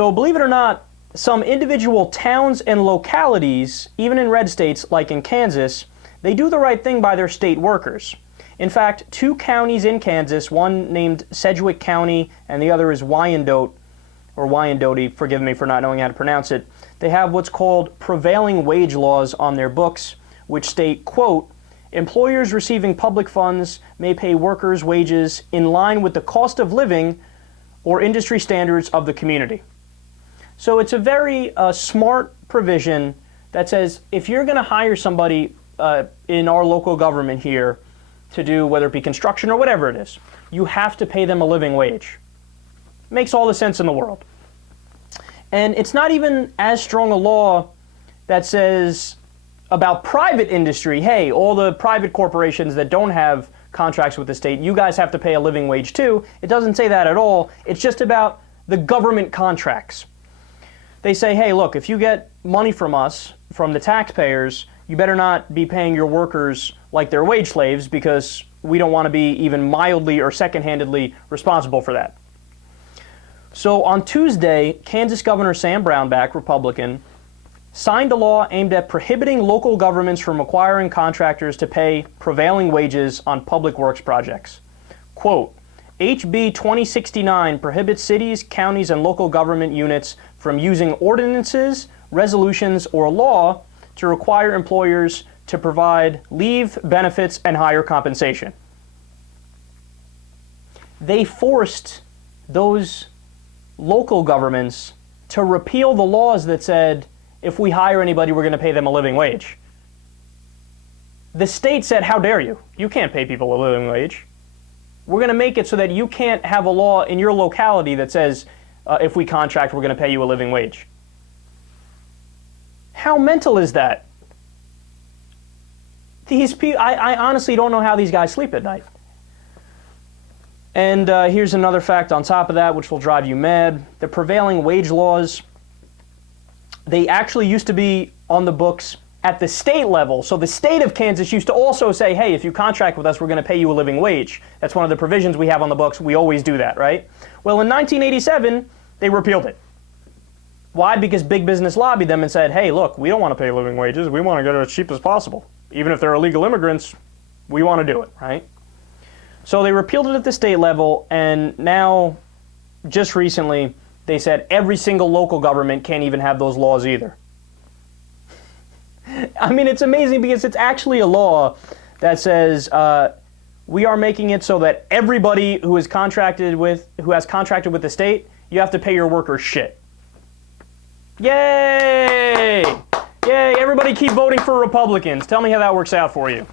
So believe it or not, some individual towns and localities, even in red states like in Kansas, they do the right thing by their state workers. In fact, 2 counties in Kansas, one named Sedgwick County and the other is Wyandotte, or Wyandotte, forgive me for not knowing how to pronounce it, they have what's called prevailing wage laws on their books, which state, quote, employers receiving public funds may pay workers wages in line with the cost of living or industry standards of the community. So it's a very smart provision that says if you're going to hire somebody in our local government here to do, whether it be construction or whatever it is, you have to pay them a living wage. Makes all the sense in the world. And it's not even as strong a law that says about private industry, hey, all the private corporations that don't have contracts with the state, you guys have to pay a living wage too. It doesn't say that at all. It's just about the government contracts. They say, hey, look, if you get money from us, from the taxpayers, you better not be paying your workers like they're wage slaves because we don't want to be even mildly or second-handedly responsible for that. So on Tuesday, Kansas Governor Sam Brownback, Republican, signed a law aimed at prohibiting local governments from requiring contractors to pay prevailing wages on public works projects. Quote, HB 2069 prohibits cities, counties, and local government units from using ordinances, resolutions, or law to require employers to provide leave, benefits, and higher compensation. They forced those local governments to repeal the laws that said, if we hire anybody, we're going to pay them a living wage. The state said, how dare you? You can't pay people a living wage. We're going to make it so that you can't have a law in your locality that says, if we contract, we're going to pay you a living wage. How mental is that? These people, I honestly don't know how these guys sleep at night. And here's another fact on top of that, which will drive you mad. The prevailing wage laws, they actually used to be on the books at the state level. So the state of Kansas used to also say, hey, if you contract with us, we're going to pay you a living wage. That's one of the provisions we have on the books. We always do that, right? Well, in 1987, they repealed it. Why? Because big business lobbied them and said, hey, look, we don't want to pay living wages. We want to get it as cheap as possible. Even if they're illegal immigrants, we want to do it, right? So they repealed it at the state level, and now, just recently, they said every single local government can't even have those laws either. I mean, it's amazing because it's actually a law that says we are making it so that everybody who has contracted with the state, you have to pay your workers shit. Yay! Yay, everybody keep voting for Republicans. Tell me how that works out for you.